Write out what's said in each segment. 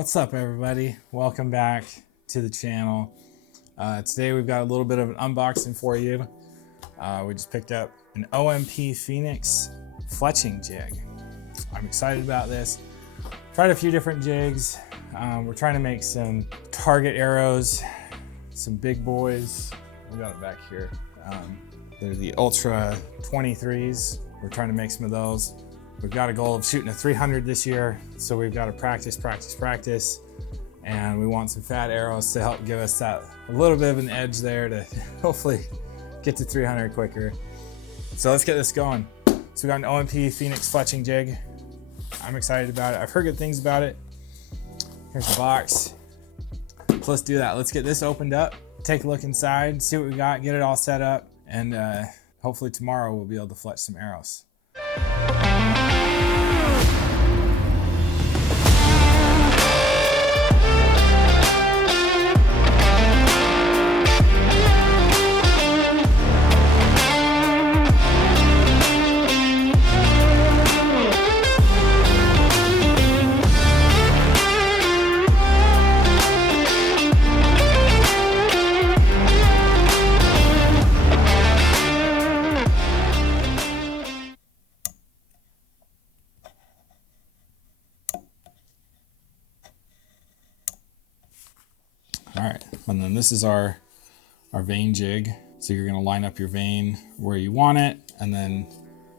What's up, everybody? Welcome back to the channel. Today we've got a little bit of an unboxing for you. We just picked up an OMP Phoenix Fletching Jig. I'm excited about this. Tried a few different jigs. We're trying to make some target arrows, some big boys. We got it back here. They're the Ultra 23s. We're trying to make some of those. We've got a goal of shooting a 300 this year, so we've got to practice, and we want some fat arrows to help give us that a little bit of an edge there to hopefully get to 300 quicker. So let's get this going. So we got an OMP Phoenix Fletching Jig. I'm excited about it. I've heard good things about it. Here's the box. So let's do that. Let's get this opened up, take a look inside, see what we got, get it all set up, and hopefully tomorrow we'll be able to fletch some arrows. All right, and then this is our vane jig. So you're gonna line up your vane where you want it and then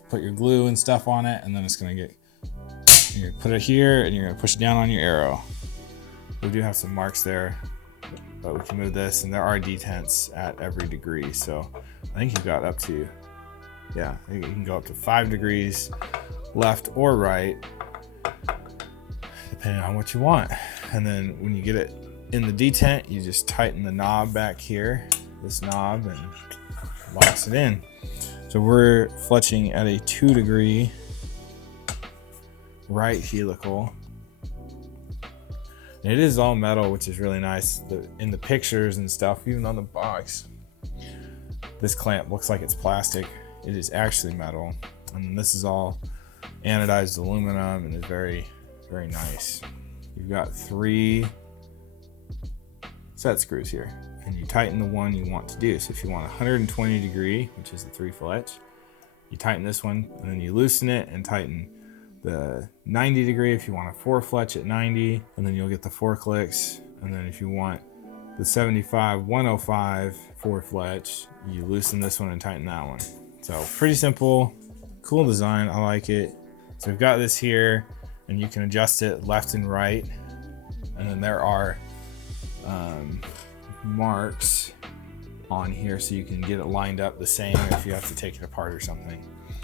put your glue and stuff on it, and then it's gonna get, you're gonna put it here and you're gonna push it down on your arrow. We do have some marks there, but we can move this, and there are detents at every degree. So I think you've got up to, yeah, I think you can go up to 5 degrees left or right, depending on what you want. And then when you get it in the detent, you just tighten the knob back here, this knob, and locks it in. So we're fletching at a 2 degree right helical. And it is all metal, which is really nice. In the pictures and stuff, even on the box, this clamp looks like it's plastic. It is actually metal. And this is all anodized aluminum and is very, very nice. You've got 3 set screws here, and you tighten the one you want to do. So if you want 120 degree, which is the 3 fletch, you tighten this one, and then you loosen it and tighten the 90 degree if you want a 4 fletch at 90, and then you'll get the 4 clicks. And then if you want the 75 105 4 fletch, you loosen this one and tighten that one. So pretty simple, cool design. I like it. So we've got this here, and you can adjust it left and right, and then there are marks on here so you can get it lined up the same if you have to take it apart or something.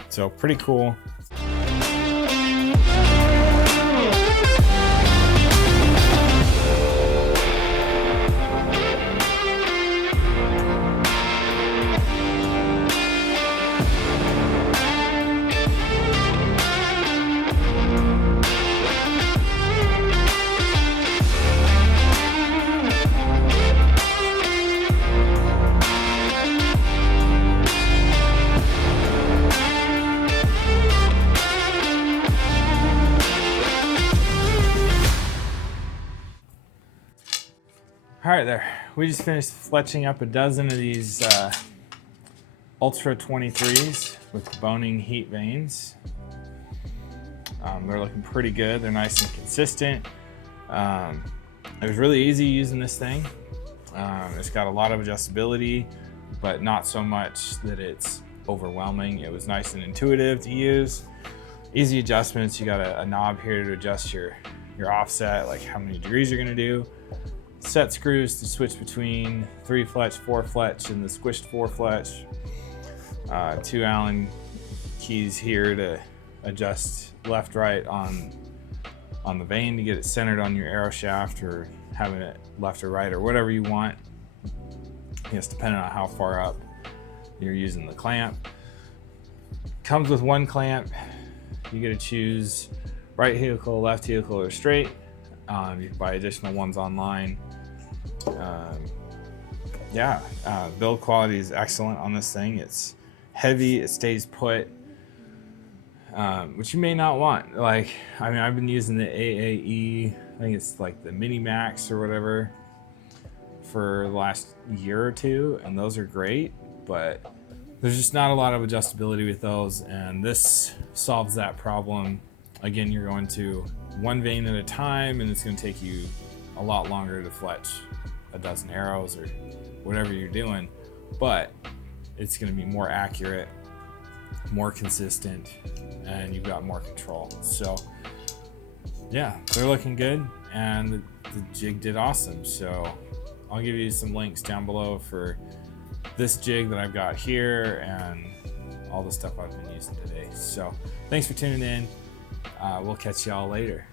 So pretty cool. All right, there. We just finished fletching up a dozen of these Ultra 23s with boning heat vanes. They're looking pretty good. They're nice and consistent. It was really easy using this thing. It's got a lot of adjustability, but not so much that it's overwhelming. It was nice and intuitive to use. Easy adjustments. You got a knob here to adjust your offset, like how many degrees you're gonna do. Set screws to switch between 3 fletch, 4 fletch, and the squished 4 fletch. 2 Allen keys here to adjust left, right on the vane to get it centered on your arrow shaft, or having it left or right or whatever you want. Yes, depending on how far up you're using the clamp. Comes with 1 clamp. You get to choose right helical, left helical, or straight. You can buy additional ones online. Build quality is excellent on this thing. It's heavy, it stays put, which you may not want. Like, I mean, I've been using the AAE I think it's like the Mini Max or whatever for the last year or two, and those are great, but there's just not a lot of adjustability with those, and this solves that problem. Again, you're going to one vein at a time, and it's going to take you a lot longer to fletch a dozen arrows or whatever you're doing, but it's going to be more accurate, more consistent, and you've got more control. So yeah, they're looking good, and the jig did awesome. So I'll give you some links down below for this jig that I've got here and all the stuff I've been using today. So thanks for tuning in. We'll catch y'all later.